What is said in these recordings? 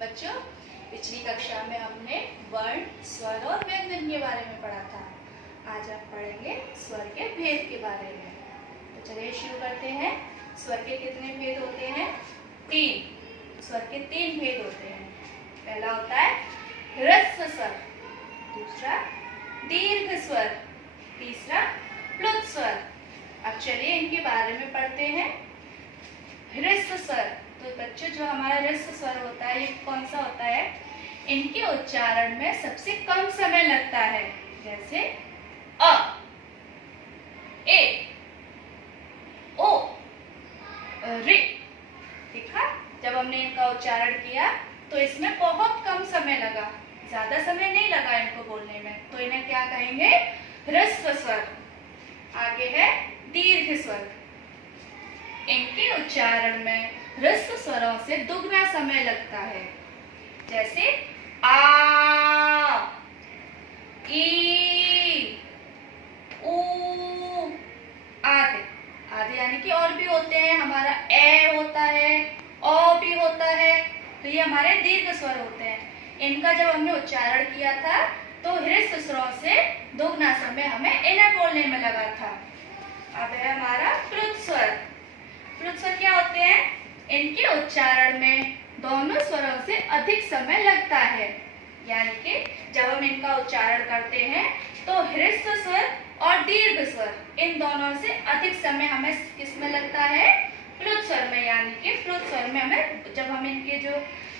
बच्चों, पिछली कक्षा में हमने वर्ण, स्वर और व्यंजन के बारे में पढ़ा था। आज हम पढ़ेंगे स्वर के भेद के बारे में। तो चलिए शुरू करते हैं। स्वर के कितने भेद होते हैं? 3। स्वर के 3 भेद होते हैं। पहला होता है ह्रस्व स्वर, दूसरा दीर्घ स्वर, तीसरा प्लुत स्वर। अब चलिए इनके बारे में पढ़ते हैं। ह्रस्व स्वर, तो बच्चों जो हमारा ह्रस्व स्वर होता है ये कौन सा होता है? इनके उच्चारण में सबसे कम समय लगता है। जैसे अ, ए, ओ, रे। देखा, जब हमने इनका उच्चारण किया तो इसमें बहुत कम समय लगा, ज्यादा समय नहीं लगा इनको बोलने में, तो इन्हें क्या कहेंगे? ह्रस्व स्वर। आगे है दीर्घ स्वर। इनके उच्चारण में ह्रस्व स्वरों से दुगना समय लगता है। जैसे आ, ई, ऊ आदि आदि, यानी कि और भी होते हैं। हमारा ए होता है, ओ भी होता है, तो ये हमारे दीर्घ स्वर होते हैं। इनका जब हमने उच्चारण किया था तो ह्रस्व स्वरों से दुगना समय हमें इन्हें बोलने में लगा था। अब है हमारा प्लुत स्वर। प्लुत स्वर क्या होते हैं? इनके उच्चारण में दोनों स्वरों से अधिक समय लगता है। यानी कि जब हम इनका उच्चारण करते हैं तो ह्रस्व स्वर और दीर्घ स्वर, इन दोनों से अधिक समय हमें किसमें लगता है? प्लुत स्वर में। यानी कि प्लुत स्वर में हमें, जब हम इनके जो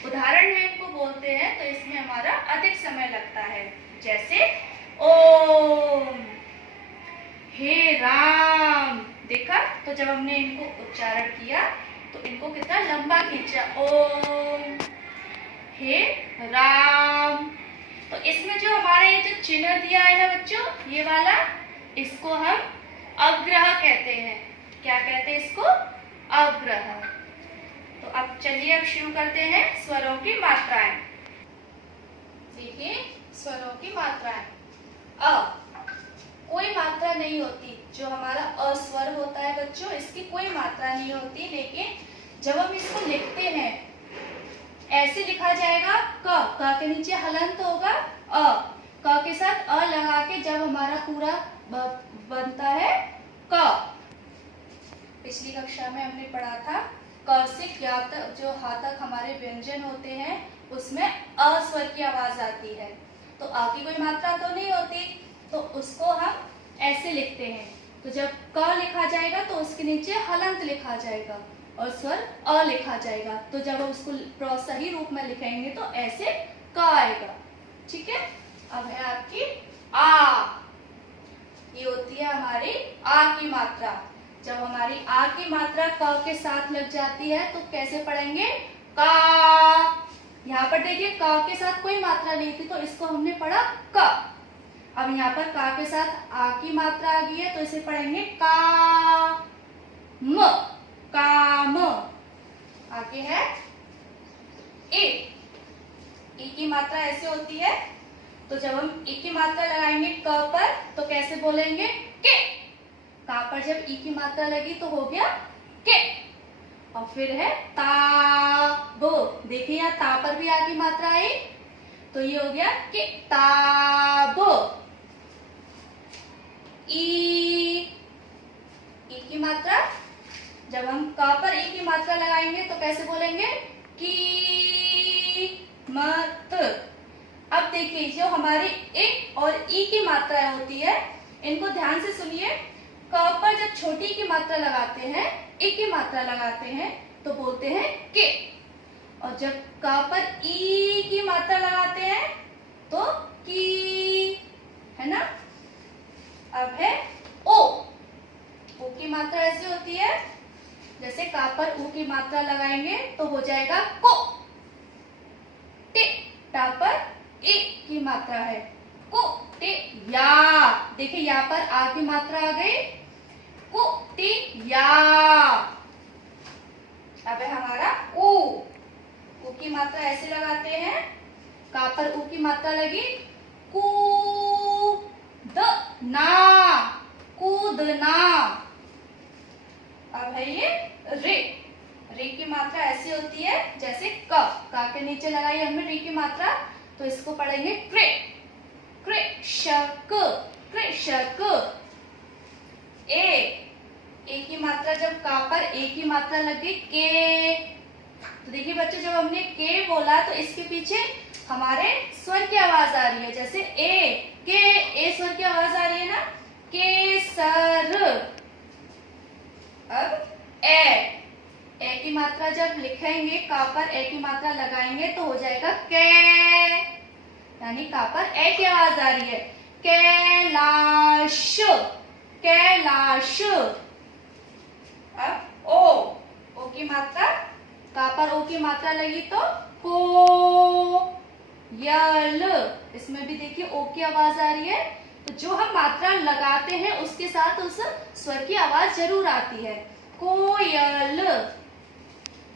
उदाहरण है इनको बोलते हैं तो इसमें हमारा अधिक समय लगता है। जैसे ओम, हे राम। देखा, तो जब हमने इनको उच्चारण किया तो इनको कितना लंबा खींचा, ओम, हे राम। तो इसमें जो हमारा ये जो चिन्ह दिया है ना बच्चों, ये वाला, इसको हम अवग्रह कहते हैं। क्या कहते हैं इसको? अवग्रह। तो अब चलिए अब शुरू करते हैं स्वरों की मात्राएं। देखिए स्वरों की मात्राएं। अ, कोई मात्रा नहीं होती। जो हमारा अस्वर होता है बच्चों, इसकी कोई मात्रा नहीं होती, लेकिन जब हम इसको लिखते हैं ऐसे लिखा जाएगा। क के नीचे हलंत होगा अ, क के साथ अ लगा के जब हमारा पूरा बनता है क। पिछली कक्षा में हमने पढ़ा था क से क्या तक, जो हा तक हमारे व्यंजन होते हैं उसमें अ स्वर की आवाज आती है। तो अ की कोई मात्रा तो नहीं होती, तो उसको हम ऐसे लिखते हैं। तो जब क लिखा जाएगा तो उसके नीचे हलंत लिखा जाएगा और स्वर अ लिखा जाएगा। तो जब हम उसको सही रूप में लिखेंगे तो ऐसे क आएगा। ठीक है। अब है आपकी आ। ये होती है हमारी आ की मात्रा। जब हमारी आ की मात्रा क के साथ लग जाती है तो कैसे पढ़ेंगे? का। यहाँ पर देखिए क के साथ कोई मात्रा नहीं थी, तो इसको हमने पढ़ा क। अब यहाँ पर का के साथ आ की मात्रा आ गई है, तो इसे पढ़ेंगे का म, काम। आगे है ए। ई की मात्रा ऐसे होती है, तो जब हम ई की मात्रा लगाएंगे क पर तो कैसे बोलेंगे? के। का पर जब ई की मात्रा लगी तो हो गया के। और फिर है ताब। देखिए यहाँ ता पर भी आ की मात्रा आई, तो ये हो गया कि ताब। ई की मात्रा, जब हम क पर ई की मात्रा लगाएंगे तो कैसे बोलेंगे? की मत। अब देखिए जो हमारी ए और ई की मात्रा होती है, इनको ध्यान से सुनिए। क पर जब छोटी की मात्रा लगाते हैं, ई की मात्रा लगाते हैं तो बोलते हैं के, और जब क पर ई की मात्रा लगाते हैं तो की, है ना। अब है ओ। ओ की मात्रा ऐसे होती है, जैसे का पर ऊ की मात्रा लगाएंगे तो हो जाएगा को। टे, टा पर ए की मात्रा है, को टे या। देखिए यहाँ पर आ की मात्रा आ गई, को टे या। अब है हमारा ऊ। ऊ की मात्रा ऐसे लगाते हैं, का पर ऊ की मात्रा लगी, कूदना, कूदना। अब है ये रे। री की मात्रा ऐसी होती है जैसे क, के नीचे लगाई हमने री की मात्रा, तो इसको पढ़ेंगे कृ, कृषक, कृषक। ए की मात्रा जब का पर ए की मात्रा लगी के, तो देखिए बच्चों जब हमने के बोला तो इसके पीछे हमारे स्वर की आवाज आ रही है, जैसे ए स्वर की आवाज आ रही है ना, केसर। अब ए की मात्रा जब लिखेंगे का पर ए की मात्रा लगाएंगे तो हो जाएगा कै, यानी का पर ए की आवाज आ रही है, कैलाश, कैलाश। अब ओ की मात्रा का पर ओ की मात्रा लगी तो को, यल। इसमें भी देखिए ओ की आवाज आ रही है, तो जो हम मात्रा लगाते हैं उसके साथ उस स्वर की आवाज जरूर आती है, कोयल।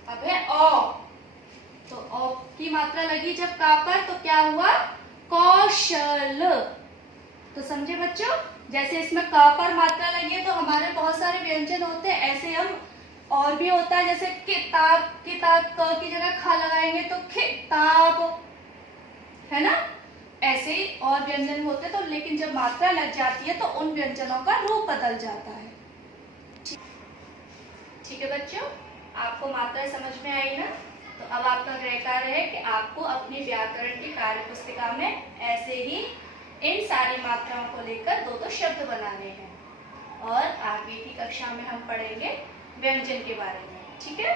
अब है ओ, तो ओ की मात्रा लगी जब का पर तो क्या हुआ, कौशल। तो समझे बच्चों, जैसे इसमें का पर मात्रा लगी है तो हमारे बहुत सारे व्यंजन होते हैं, ऐसे हम और भी होता है, जैसे किताब, किताब क की जगह खा लगाएंगे तो खिताब, है ना। ऐसे ही और व्यंजन होते हैं, तो लेकिन जब मात्रा लग जाती है तो उन व्यंजनों का रूप बदल जाता है। ठीक है बच्चों, आपको मात्रा समझ में आई ना। तो अब आपका गृह कार्य है कि आपको अपनी व्याकरण की कार्य पुस्तिका में ऐसे ही इन सारी मात्राओं को लेकर दो शब्द बनाने हैं, और आगे की कक्षा में हम पढ़ेंगे व्यंजन के बारे में। ठीक है।